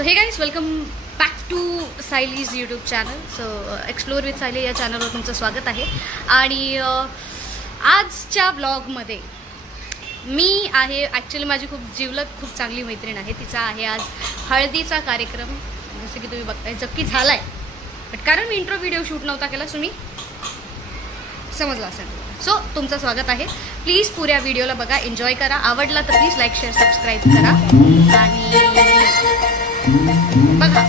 So hey guys, welcome back to Sayali's YouTube channel. So explore with Sayali या चॅनलवर तुमचं स्वागत आहे. आणि आजच्या ब्लॉगमध्ये मी आहे, ॲक्च्युली माझी खूप जिवलग खूप चांगली मैत्रीण आहे. तिचा आहे आज हळदीचा कार्यक्रम. जसं की तुम्ही बघताय जक्की झाला आहे, बट कारण मी इंट्रो व्हिडिओ शूट नव्हता केला, तुम्ही समजला असेल. सो तुमचं स्वागत आहे. प्लीज पुऱ्या व्हिडिओला बघा, एन्जॉय करा. आवडला तर प्लीज लाईक शेअर सबस्क्राईब करा आणि बघा.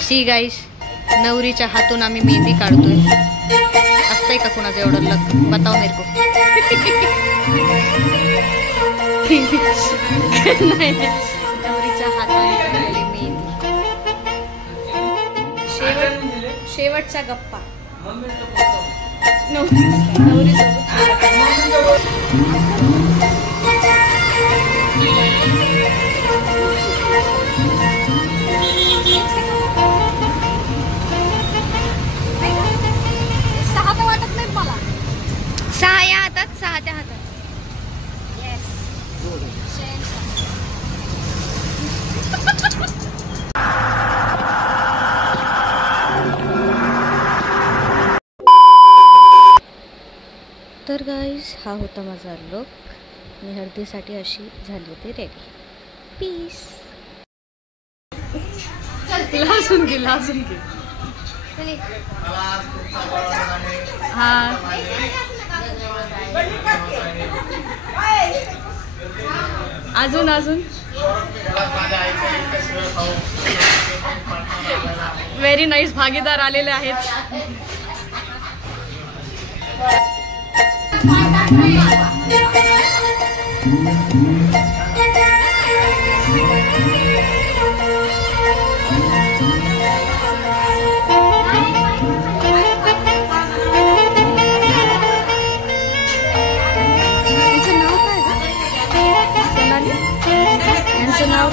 सी गाईस, नवरीच्या हातून आम्ही मेहंदी काढतोय. असतंय का कुणाचं एवढं लक? बताओ मेरे को. नवरीच्या हाताने काढलेली मेहंदी. शेवटच्या गप्पा नवरी सहा तर वाटत नाही मला. सहा या हातात, सहा त्या हातात. तर गाईज, हा होता माझा लुक. मी हळदीसाठी अशी झाली होती रेडी. पीस. लाजून घे, लाजून घे. हा अजून अजून व्हेरी नाईस भागीदार आलेले आहेत. नाव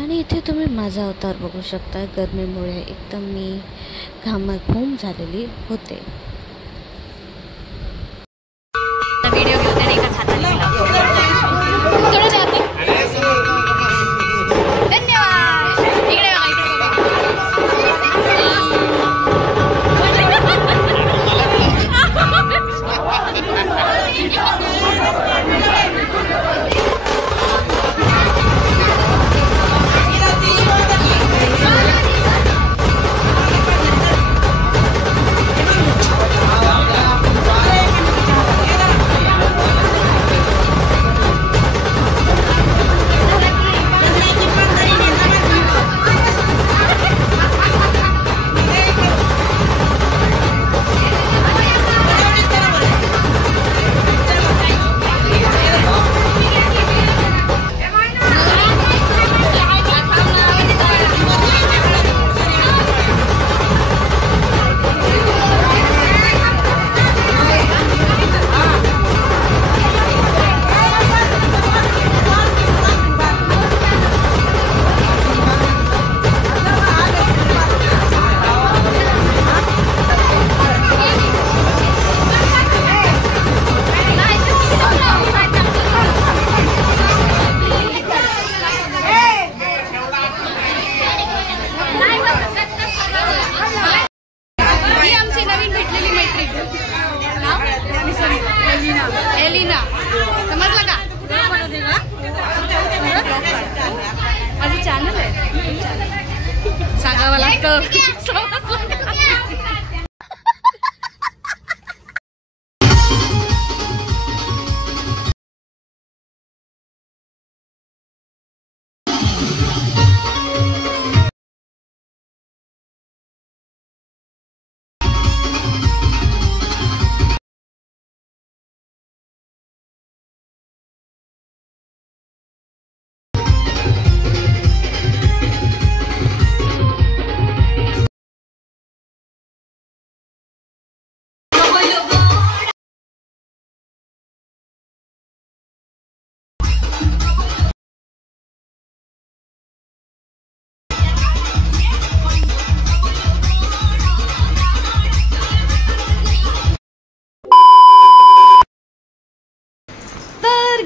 आणि इथे तुम्ही माझा अवतार बघू शकता. गरमीमुळे एकदम मी घामाघूम झालेली होते. व्हिडिओ घेऊन एकाच हाताने धन्यवाद. इकडे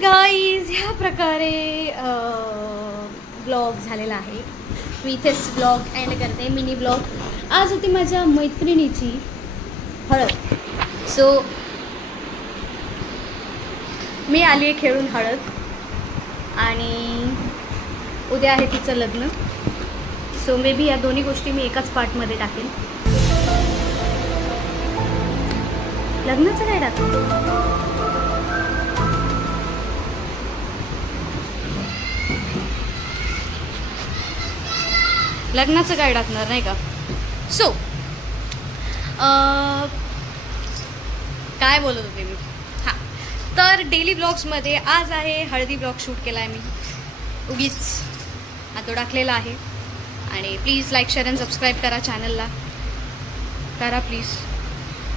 गाईज ह्या प्रकारे ब्लॉग झालेला आहे. मी इथेच ब्लॉग एंड करते. Mini blog. आज होती माझ्या मैत्रिणीची हळद. सो मी आली आहे खेळून हळद आणि उद्या आहे तिचं लग्न. सो मे बी या दोन्ही गोष्टी मी एकाच पार्टमध्ये टाकेन. लग्नाचं काय टाकू? लग्नाचं काय टाकणार नाही का? सो काय बोलत होते मी? हां, तर डेली ब्लॉग्समध्ये आज आहे हळदी ब्लॉग शूट केला आहे मी. उगीच हा तो टाकलेला आहे. आणि please like share and subscribe करा चॅनलला. करा प्लीज.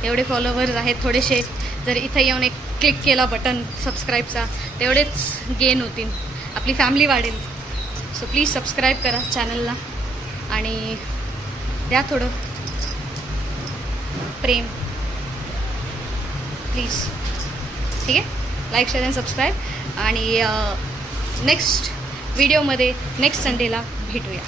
एवढे फॉलोवर्स आहेत थोडेसे. जर इथं येऊन एक क्लिक केला बटन सबस्क्राईबचा तेवढेच गेन होतील. आपली फॅमिली वाढेल. सो प्लीज सबस्क्राईब करा चॅनलला आणि द्या थोडं प्रेम प्लीज. ठीक आहे. Like share and subscribe. आणि नेक्स्ट व्हिडिओमध्ये नेक्स्ट संडेला भेटूया.